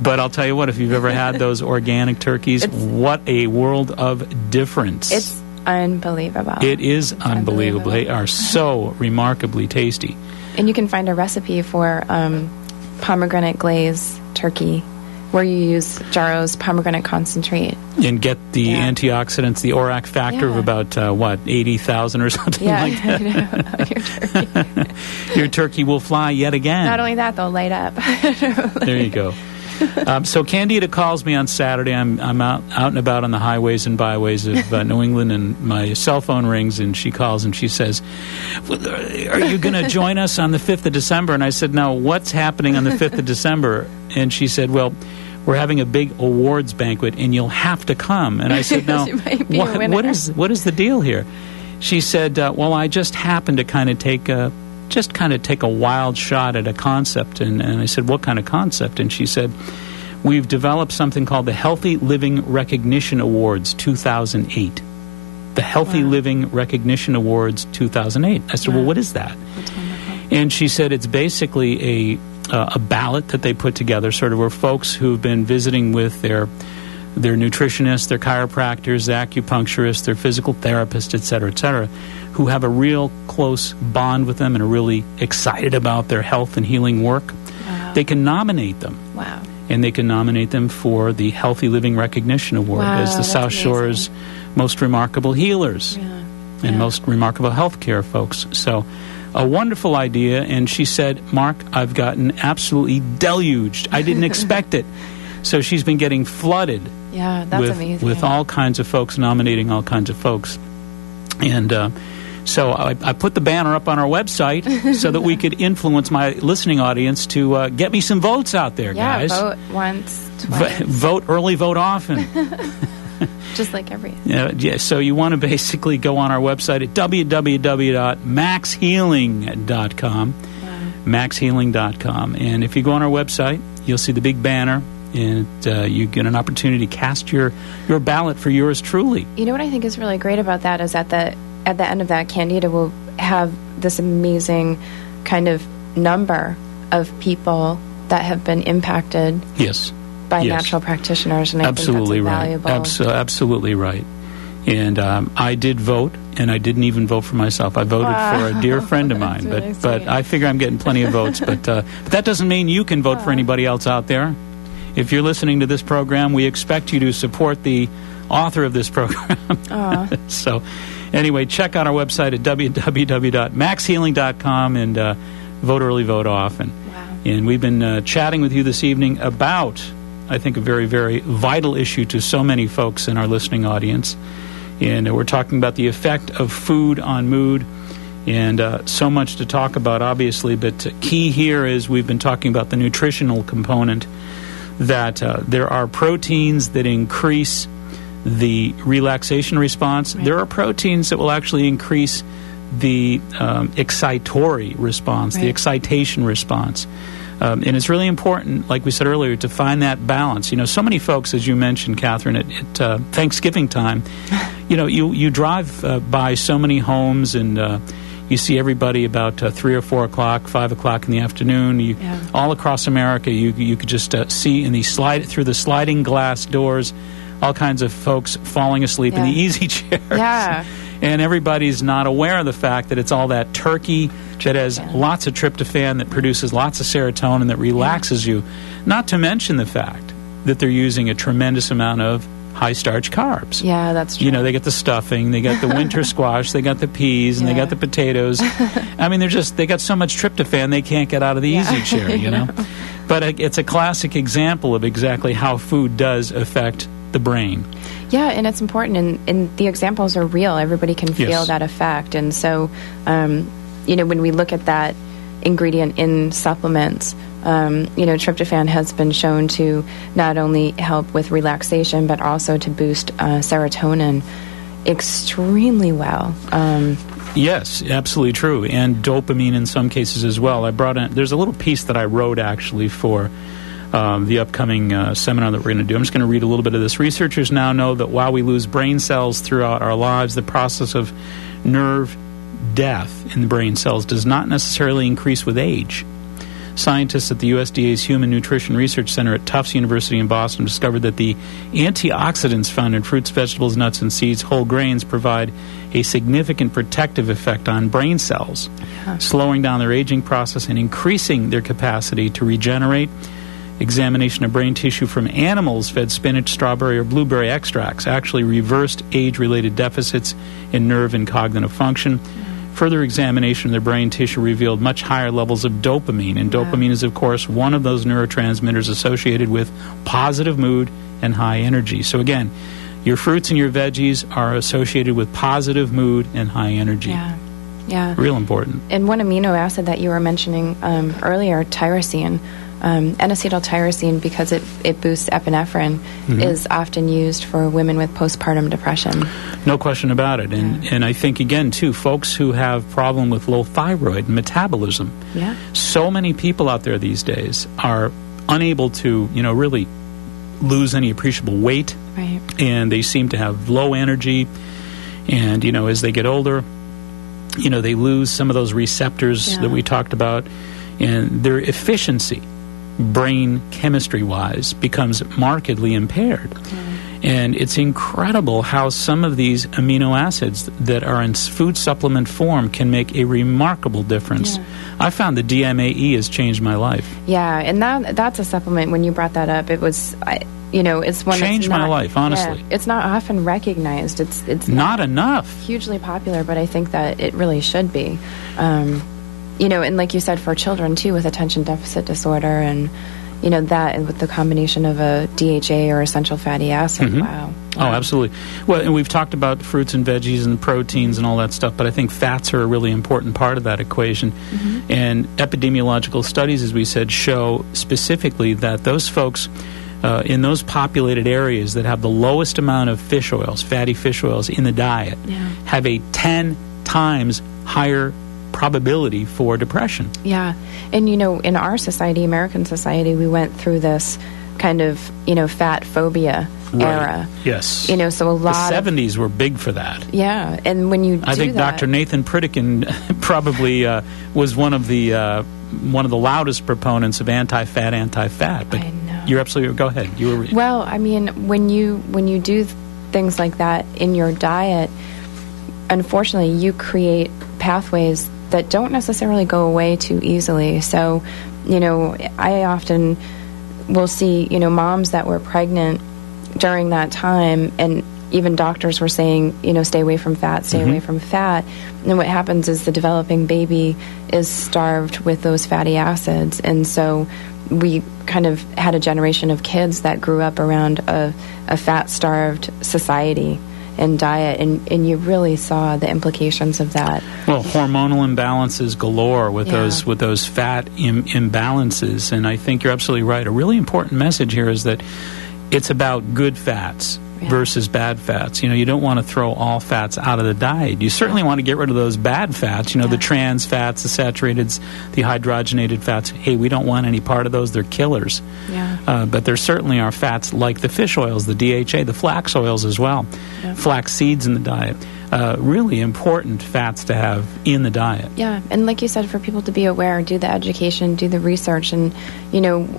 But I'll tell you what, if you've ever had those organic turkeys, what a world of difference. unbelievable. It is unbelievable. They are so remarkably tasty. And you can find a recipe for pomegranate glaze turkey, where you use Jarrow's pomegranate concentrate. And get the antioxidants, the ORAC factor of about, 80,000 or something like that. I know. Your turkey. Your turkey will fly yet again. Not only that, they'll light up. There you go. So Candida calls me on Saturday. I'm out and about on the highways and byways of New England, and my cell phone rings, and she calls and she says, "Are you going to join us on the 5th of December?" And I said, "No, what's happening on the 5th of December?" And she said, "Well, we're having a big awards banquet, and you'll have to come." And I said, "No, what is the deal here?" She said, "Well, I just happened to kind of take a wild shot at a concept." And I said, "What kind of concept?" And she said, "We've developed something called the Healthy Living Recognition Awards 2008. The Healthy Living Recognition Awards 2008. I said, "Well, what is that?" That's wonderful. And she said it's basically a ballot that they put together, sort of where folks who've been visiting with their nutritionists, their chiropractors, their acupuncturists, their physical therapists, et cetera, who have a real close bond with them and are really excited about their health and healing work. Wow. They can nominate them. Wow. And they can nominate them for the Healthy Living Recognition Award as the South Shore's most remarkable healers and most remarkable healthcare folks. So a wonderful idea. And she said, "Mark, I've gotten absolutely deluged. I didn't expect it." So she's been getting flooded amazing. with all kinds of folks nominating all kinds of folks. And so I put the banner up on our website so that we could influence my listening audience to get me some votes out there, guys. Yeah, vote once, twice. Vote early, vote often. Just like every... Yeah, so you want to basically go on our website at www.maxhealing.com, maxhealing.com. And if you go on our website, you'll see the big banner, and you get an opportunity to cast your ballot for yours truly. You know what I think is really great about that is at the end of that, Candida will have this amazing kind of number of people that have been impacted by natural practitioners, and I think that's valuable. Absolutely right. And I did vote, and I didn't even vote for myself. I voted for a dear friend of mine, really but I figure I'm getting plenty of votes. But that doesn't mean you can vote for anybody else out there. If you're listening to this program, we expect you to support the author of this program. So anyway, check out our website at www.maxhealing.com and vote early, vote often. And we've been chatting with you this evening about, I think, a very, very vital issue to so many folks in our listening audience. And we're talking about the effect of food on mood, and so much to talk about, obviously. But key here is we've been talking about the nutritional component, that there are proteins that increase the relaxation response. There are proteins that will actually increase the excitatory response, the excitation response. And it's really important, like we said earlier, to find that balance. You know, so many folks, as you mentioned, Catherine, at Thanksgiving time, you drive by so many homes, and you see everybody about 3 or 4 o'clock, 5 o'clock in the afternoon. All across America, you could just see through the sliding glass doors, all kinds of folks falling asleep in the easy chairs. Yeah. And everybody's not aware of the fact that it's all that turkey that has lots of tryptophan, that produces lots of serotonin, that relaxes you. Not to mention the fact that they're using a tremendous amount of high-starch carbs. Yeah, that's true. You know, they get the stuffing, they got the winter squash, they got the peas, and they got the potatoes. I mean, they got so much tryptophan they can't get out of the easy chair, you know. But it's a classic example of exactly how food does affect the brain. Yeah, and it's important, and the examples are real. Everybody can feel that effect. And so, when we look at that ingredient in supplements, tryptophan has been shown to not only help with relaxation, but also to boost serotonin extremely well. Yes, absolutely true. And dopamine in some cases as well. There's a little piece that I wrote actually for the upcoming seminar that we're going to do. I'm just going to read a little bit of this. Researchers now know that while we lose brain cells throughout our lives, the process of nerve death in the brain cells does not necessarily increase with age. Scientists at the USDA's Human Nutrition Research Center at Tufts University in Boston discovered that the antioxidants found in fruits, vegetables, nuts, and seeds, whole grains, provide a significant protective effect on brain cells, slowing down their aging process and increasing their capacity to regenerate. Examination of brain tissue from animals fed spinach, strawberry, or blueberry extracts actually reversed age-related deficits in nerve and cognitive function. Further examination of their brain tissue revealed much higher levels of dopamine, and dopamine is, of course, one of those neurotransmitters associated with positive mood and high energy. So again, your fruits and your veggies are associated with positive mood and high energy. Yeah. Real important. And one amino acid that you were mentioning earlier, tyrosine, N-acetyltyrosine, because it boosts epinephrine, is often used for women with postpartum depression. No question about it. And I think, again, too, folks who have problem with low thyroid metabolism, so many people out there these days are unable to, really lose any appreciable weight. Right. And they seem to have low energy. And, as they get older, they lose some of those receptors that we talked about. And their efficiency, brain chemistry-wise, becomes markedly impaired. And it's incredible how some of these amino acids that are in food supplement form can make a remarkable difference. I found the DMAE has changed my life. Yeah, and that's a supplement. When you brought that up, it was, it's one changed that's my life, honestly. Yeah, it's not often recognized. It's not enough. Hugely popular, but I think that it really should be. And like you said, for children, too, with attention deficit disorder and, that and with the combination of a DHA or essential fatty acid, wow. Oh, absolutely. Well, and we've talked about fruits and veggies and proteins and all that stuff, but I think fats are a really important part of that equation. And epidemiological studies, as we said, show specifically that those folks in those populated areas that have the lowest amount of fish oils, fatty fish oils in the diet, have a 10 times higher probability for depression. Yeah. And, in our society, American society, we went through this kind of, fat phobia era. Yes. So a lot the 70s were big for that. Yeah. And when you I think Dr. Nathan Pritikin probably was one of the loudest proponents of anti-fat. But I know. You're absolutely, go ahead. Well, I mean, when you do things like that in your diet, unfortunately, you create pathways that don't necessarily go away too easily. So, I often will see, moms that were pregnant during that time, and even doctors were saying, stay away from fat, stay away from fat. And what happens is the developing baby is starved with those fatty acids. And so we kind of had a generation of kids that grew up around a fat-starved society and diet, and you really saw the implications of that. Well, hormonal imbalances galore with those fat imbalances, and I think you're absolutely right. A really important message here is that it's about good fats versus bad fats. You don't want to throw all fats out of the diet. You certainly want to get rid of those bad fats, the trans fats, the saturated, the hydrogenated fats. Hey, we don't want any part of those. They're killers. But there certainly are fats like the fish oils, the DHA, the flax oils as well, flax seeds in the diet. Really important fats to have in the diet. Yeah, and like you said, for people to be aware, do the education, do the research, and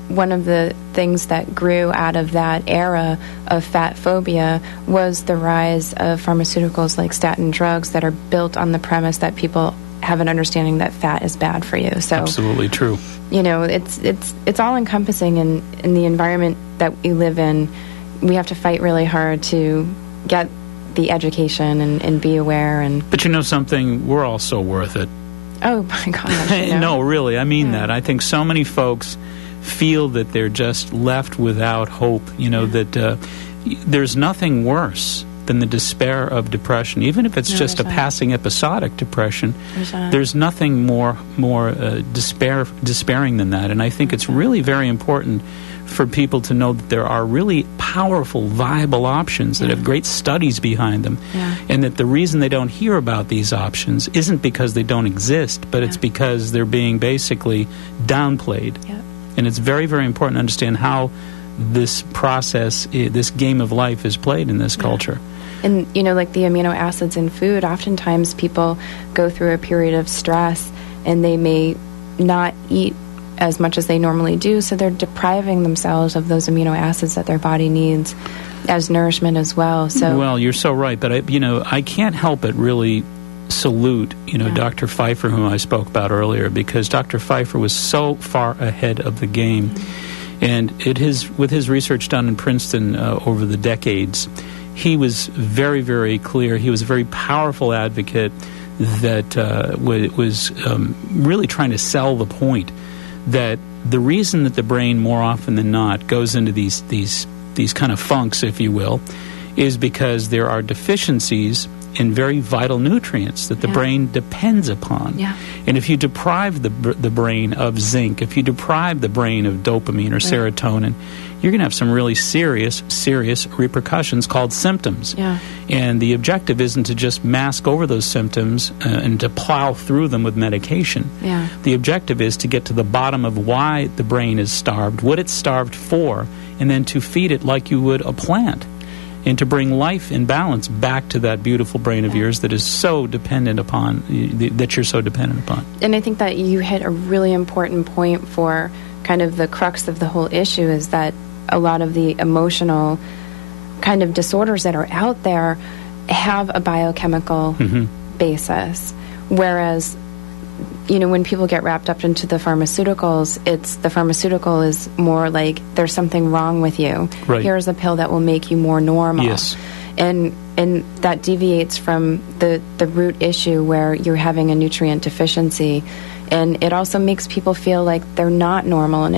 one of the things that grew out of that era of fat phobia was the rise of pharmaceuticals like statin drugs that are built on the premise that people have an understanding that fat is bad for you. So absolutely true. It's all encompassing in the environment that we live in. We have to fight really hard to get the education and be aware. But something, we're all so worth it. Oh my gosh. No, really, I mean that. I think so many folks feel that they're just left without hope, that there's nothing worse than the despair of depression. Even if it's just a passing episodic depression, there's nothing more despairing than that. And I think it's really very important for people to know that there are really powerful, viable options that have great studies behind them, and that the reason they don't hear about these options isn't because they don't exist, but it's because they're being basically downplayed. And it's very, very important to understand how this process, this game of life is played in this culture. And, like the amino acids in food, oftentimes people go through a period of stress and they may not eat as much as they normally do, so they're depriving themselves of those amino acids that their body needs as nourishment as well. So, well, you're so right, but I can't help but really salute, Dr. Pfeiffer, whom I spoke about earlier, because Dr. Pfeiffer was so far ahead of the game. And with his research done in Princeton over the decades, he was very, very clear. He was a very powerful advocate that was really trying to sell the point that the reason that the brain more often than not goes into these kind of funks, if you will, is because there are deficiencies in very vital nutrients that the brain depends upon. Yeah. And if you deprive the brain of zinc, if you deprive the brain of dopamine or serotonin, you're going to have some really serious repercussions called symptoms. Yeah. And the objective isn't to just mask over those symptoms and to plow through them with medication. Yeah. The objective is to get to the bottom of why the brain is starved, what it's starved for, and then to feed it like you would a plant, and to bring life and balance back to that beautiful brain of yours that is so dependent upon, that you're so dependent upon. And I think that you hit a really important point for kind of the crux of the whole issue, is that a lot of the emotional kind of disorders that are out there have a biochemical basis. Whereas, when people get wrapped up into the pharmaceuticals, the pharmaceutical is more like, there's something wrong with you. Right. Here's a pill that will make you more normal. Yes. And that deviates from the root issue where you're having a nutrient deficiency. And it also makes people feel like they're not normal, and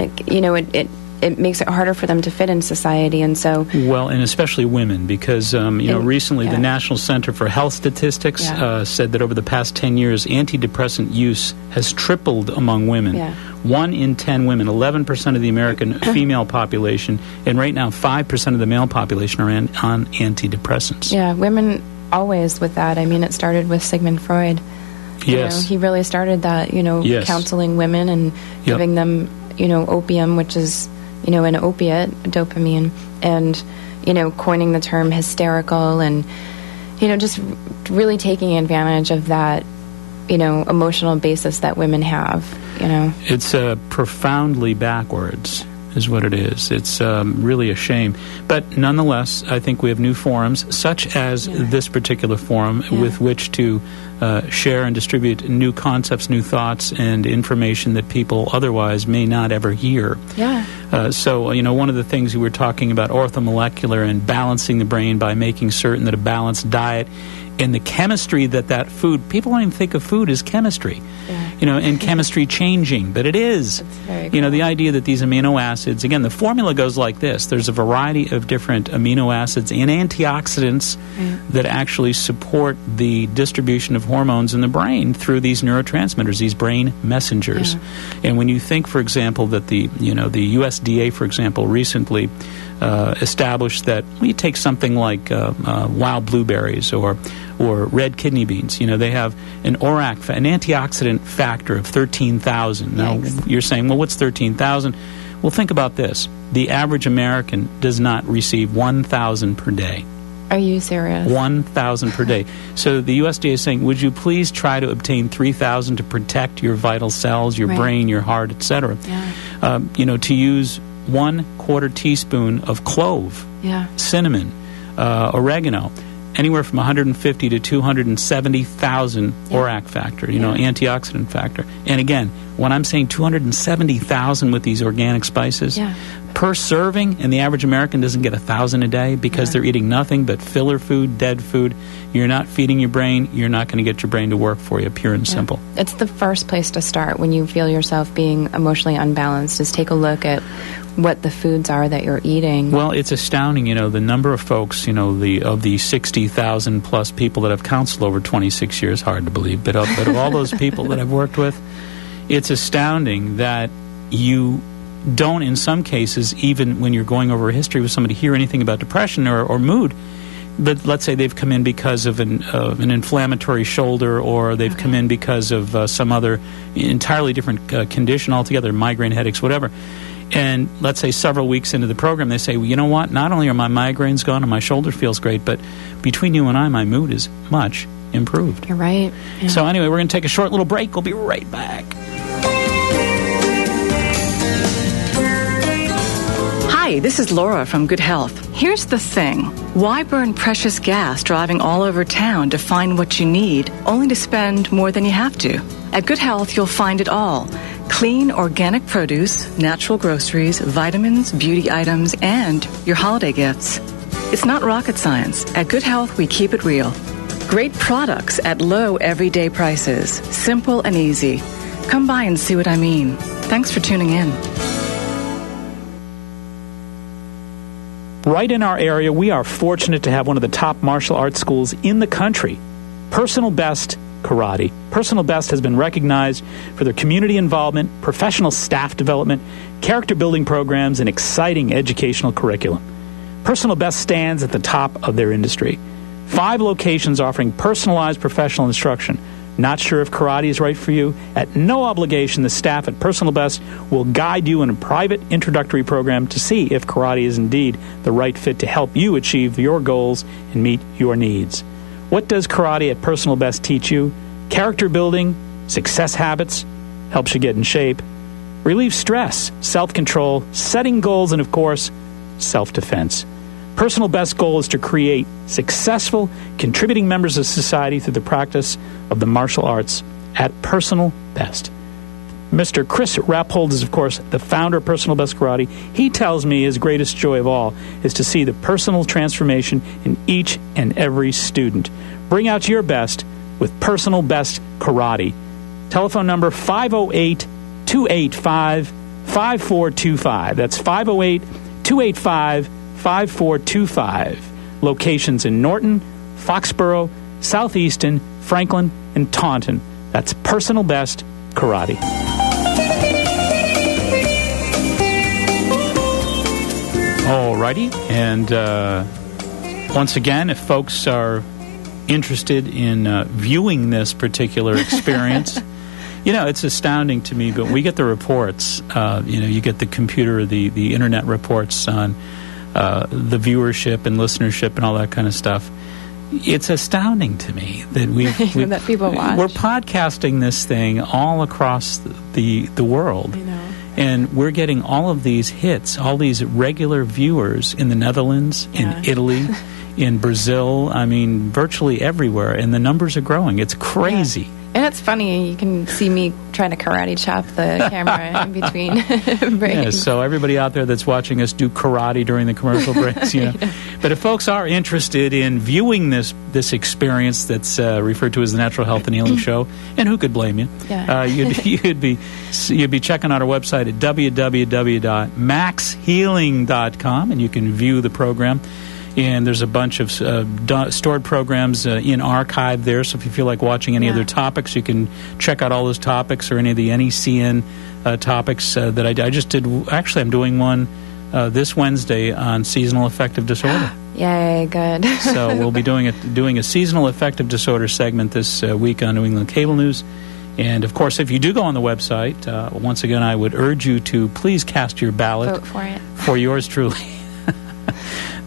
it makes it harder for them to fit in society. And so, well, and especially women, because recently the National Center for Health Statistics said that over the past 10 years, antidepressant use has tripled among women. 1 in 10 women, 11% of the American female population, and right now 5% of the male population are on antidepressants. Yeah, women always with that. I mean, it started with Sigmund Freud. Yes. He really started that, counseling women and giving them, opium, which is, an opiate, dopamine, and, coining the term hysterical, and, just really taking advantage of that, emotional basis that women have, It's profoundly backwards, is what it is. It's really a shame. But nonetheless, I think we have new forums, such as this particular forum, with which to share and distribute new concepts, new thoughts, and information that people otherwise may not ever hear. Yeah. So, one of the things we were talking about, orthomolecular and balancing the brain by making certain that a balanced diet and the chemistry that food, people don't even think of food as chemistry, and chemistry changing, but it is. It's very cool. The idea that these amino acids, again, the formula goes like this. There's a variety of different amino acids and antioxidants that actually support the distribution of hormones in the brain through these neurotransmitters, these brain messengers. And when you think, for example, that the USDA, for example, recently established that when you take something like wild blueberries or red kidney beans, they have an ORAC, an antioxidant factor of 13,000. Now, you're saying, well, what's 13,000? Well, think about this. The average American does not receive 1,000 per day. Are you serious? 1,000 per day. So the USDA is saying, would you please try to obtain 3,000 to protect your vital cells, your brain, your heart, etc. To use 1/4 teaspoon of clove, cinnamon, oregano, anywhere from 150 to 270,000 ORAC factor, antioxidant factor. And again, when I'm saying 270,000 with these organic spices, per serving, and the average American doesn't get 1,000 a day because they're eating nothing but filler food, dead food. You're not feeding your brain. You're not going to get your brain to work for you, pure and simple. It's the first place to start when you feel yourself being emotionally unbalanced, is take a look at what the foods are that you're eating. Well, it's astounding, the number of folks, of the 60,000 plus people that I've counseled over 26 years, hard to believe, but of all those people that I've worked with, it's astounding that you don't, in some cases, even when you're going over a history with somebody, hear anything about depression or mood. But let's say they've come in because of an inflammatory shoulder, or they've come in because of some other entirely different condition altogether, migraine, headaches, whatever. And let's say several weeks into the program, they say, well, you know what? Not only are my migraines gone and my shoulder feels great, but between you and I, my mood is much improved. You're right. So anyway, we're going to take a short little break. We'll be right back. Hey, this is Laura from Good Health. Here's the thing. Why burn precious gas driving all over town to find what you need, only to spend more than you have to? At Good Health, you'll find it all. Clean, organic produce, natural groceries, vitamins, beauty items, and your holiday gifts. It's not rocket science. At Good Health, we keep it real. Great products at low everyday prices. Simple and easy. Come by and see what I mean. Thanks for tuning in. Right in our area, we are fortunate to have one of the top martial arts schools in the country, Personal Best Karate. Personal Best has been recognized for their community involvement, professional staff development, character building programs, and exciting educational curriculum. Personal Best stands at the top of their industry. 5 locations offering personalized professional instruction. Not sure if karate is right for you? At no obligation, the staff at Personal Best will guide you in a private introductory program to see if karate is indeed the right fit to help you achieve your goals and meet your needs. What does karate at Personal Best teach you? Character building, success habits, helps you get in shape, relieve stress, self-control, setting goals, and of course, self-defense. Personal Best's goal is to create successful, contributing members of society through the practice of the martial arts at Personal Best. Mr. Chris Rappold is, of course, the founder of Personal Best Karate. He tells me his greatest joy of all is to see the personal transformation in each and every student. Bring out your best with Personal Best Karate. Telephone number 508-285-5425. That's 508-285-5425. Locations in Norton, Foxborough, Southeaston, Franklin, and Taunton. That's Personal Best Karate. Alrighty, and once again, if folks are interested in viewing this particular experience, it's astounding to me, but we get the reports, you get the computer, the internet reports on the viewership and listenership and all that kind of stuff. It's astounding to me that that people watch. We're podcasting this thing all across the world. I know. And we're getting all of these hits, all these regular viewers in the Netherlands, in Italy, in Brazil, virtually everywhere. And the numbers are growing. It's crazy. Yeah. And it's funny, you can see me trying to karate chop the camera in between breaks. Yeah, so everybody out there that's watching us do karate during the commercial breaks, But if folks are interested in viewing this experience that's referred to as the Natural Health and Healing Show, and who could blame you? Yeah. You'd be checking out our website at www.maxhealing.com, and you can view the program. And there's a bunch of stored programs in archive there. So if you feel like watching any other topics, you can check out all those topics or any of the NECN topics that I just did. Actually, I'm doing one this Wednesday on seasonal affective disorder. Yay, good. So we'll be doing a seasonal affective disorder segment this week on New England Cable News. And, of course, if you do go on the website, once again, I would urge you to please cast your ballot. Vote for it. For yours truly.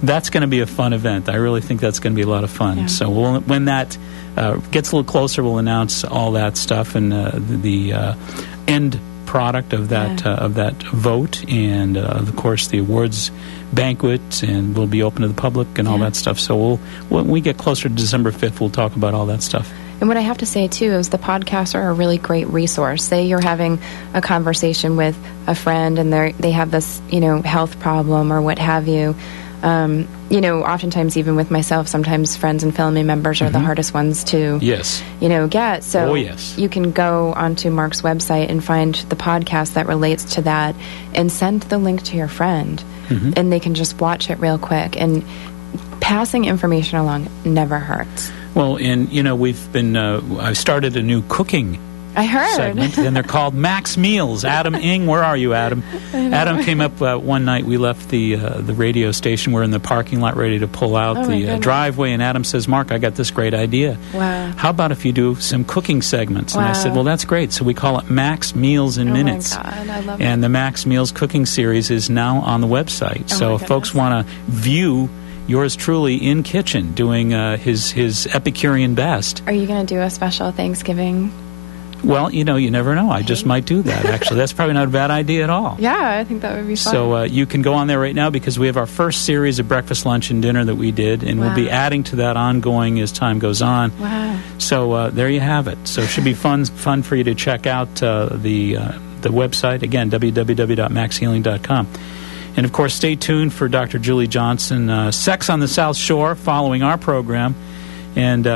That's going to be a fun event. I really think that's going to be a lot of fun. Yeah. So when that gets a little closer, we'll announce all that stuff and the end product of that vote, and of course the awards banquet, and will be open to the public and all that stuff. So when we get closer to December 5th, we'll talk about all that stuff. And what I have to say, too, is the podcasts are a really great resource. Say you're having a conversation with a friend and they have this, health problem or what have you. Oftentimes even with myself, sometimes friends and family members are the hardest ones to, get. So you can go onto Mark's website and find the podcast that relates to that and send the link to your friend, and they can just watch it real quick. And passing information along never hurts. Well, and, we've been, I've started a new cooking I heard. segment, and they're called Max Meals. Adam Ing, where are you, Adam? Adam came up one night. We left the radio station. We're in the parking lot ready to pull out the driveway, and Adam says, Mark, I got this great idea. Wow. How about if you do some cooking segments? Wow. And I said, well, that's great. So we call it Max Meals in Minutes. Oh, my God. I love it. And the Max Meals cooking series is now on the website. So if folks want to view yours truly in kitchen doing his Epicurean best. Are you going to do a special Thanksgiving? Well, you never know. I just might do that, actually. That's probably not a bad idea at all. Yeah, I think that would be fun. So you can go on there right now because we have our first series of breakfast, lunch, and dinner that we did, and we'll be adding to that ongoing as time goes on. Wow. So there you have it. So it should be fun for you to check out the website, again, www.maxhealing.com. And, of course, stay tuned for Dr. Julie Johnson, Sex on the South Shore, following our program. And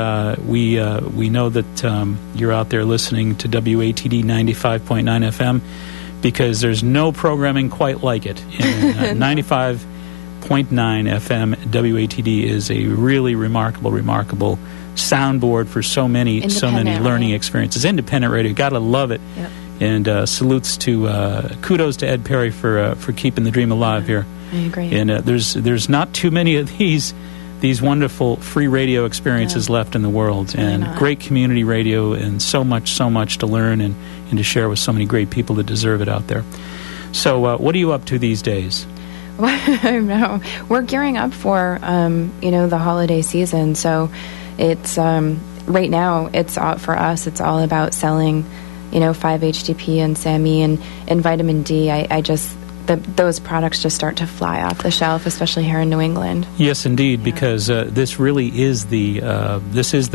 we know that you're out there listening to WATD 95.9 FM because there's no programming quite like it. And 95.9 FM WATD is a really remarkable soundboard for so many learning experiences. Independent radio, gotta love it. Yep. And salutes to kudos to Ed Perry for keeping the dream alive here. I agree. And there's not too many of these wonderful free radio experiences left in the world, and great community radio, and so much to learn and to share with so many great people that deserve it out there. So what are you up to these days? Well, I know. We're gearing up for the holiday season, so it's right now it's for us it's all about selling 5-HTP and SAMe and vitamin D. Those products just start to fly off the shelf, especially here in New England. Yes, indeed, because this really is the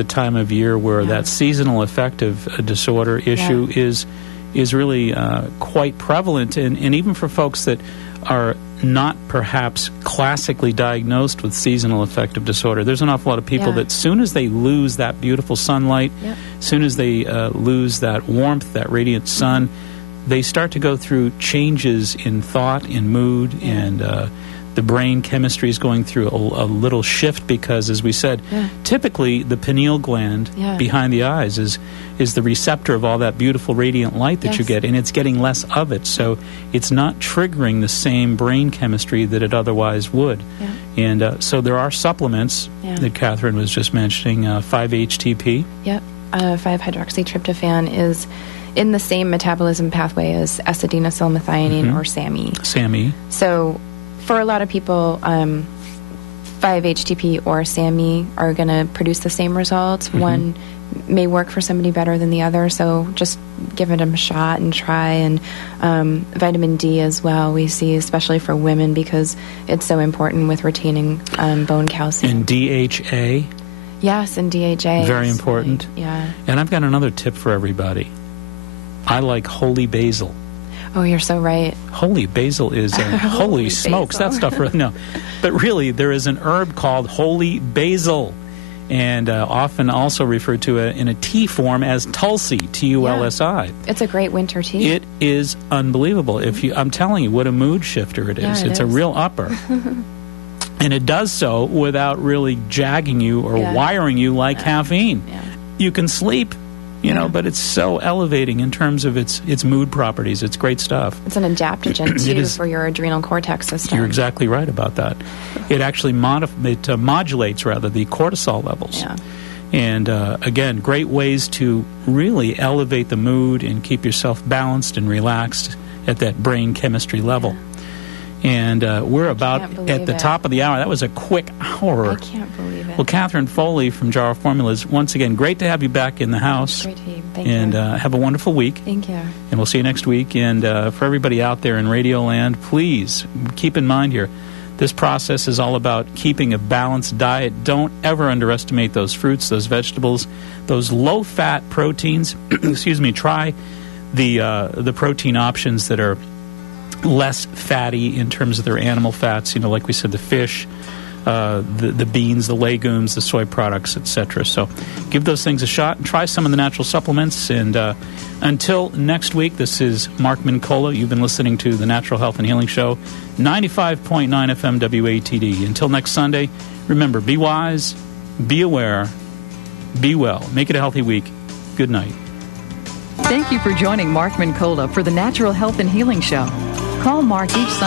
time of year where that seasonal affective disorder issue is really quite prevalent, and even for folks that are not perhaps classically diagnosed with seasonal affective disorder. There's an awful lot of people that soon as they lose that beautiful sunlight, soon as they lose that warmth, that radiant sun, they start to go through changes in thought, in mood, and the brain chemistry is going through a little shift because, as we said, typically the pineal gland behind the eyes is the receptor of all that beautiful radiant light that you get, and it's getting less of it. So it's not triggering the same brain chemistry that it otherwise would. And so there are supplements that Catherine was just mentioning, 5-HTP. Yep, 5-hydroxytryptophan is in the same metabolism pathway as S-adenosylmethionine or SAMe. So for a lot of people, 5-HTP or SAMe are going to produce the same results. One may work for somebody better than the other, so just give it a shot and try. And vitamin D as well, we see, especially for women, because it's so important with retaining bone calcium. And DHA? Yes, and DHA. Very important. Yeah. And I've got another tip for everybody. I like holy basil. Oh, you're so right. Holy basil is holy smokes. That stuff really no. But really, there is an herb called holy basil, and often also referred to in a tea form as Tulsi, Tulsi. It's a great winter tea. It is unbelievable. I'm telling you, what a mood shifter it is. It's a real upper. And it does so without really jagging you or wiring you like caffeine. You can sleep. But it's so elevating in terms of its mood properties. It's great stuff. It's an adaptogen, too, for your adrenal cortex system. You're exactly right about that. It actually modulates, the cortisol levels. Yeah. And, again, great ways to really elevate the mood and keep yourself balanced and relaxed at that brain chemistry level. Yeah. And we're about at the top of the hour. That was a quick hour. I can't believe it. Well, Catherine Foley from Jar Formulas, once again, great to have you back in the house. Great team. Thank you. And have a wonderful week. Thank you. And we'll see you next week. And for everybody out there in Radio Land, please keep in mind here, this process is all about keeping a balanced diet. Don't ever underestimate those fruits, those vegetables, those low-fat proteins. Excuse me. Try the protein options that are less fatty in terms of their animal fats, like we said, the fish, the beans, the legumes, the soy products, etc. So give those things a shot and try some of the natural supplements. And until next week, this is Mark Mincola. You've been listening to the Natural Health and Healing Show, 95.9 FM WATD. Until next Sunday, remember, be wise, be aware, be well. Make it a healthy week. Good night. Thank you for joining Mark Mincola for the Natural Health and Healing Show. Call Mark each Sunday.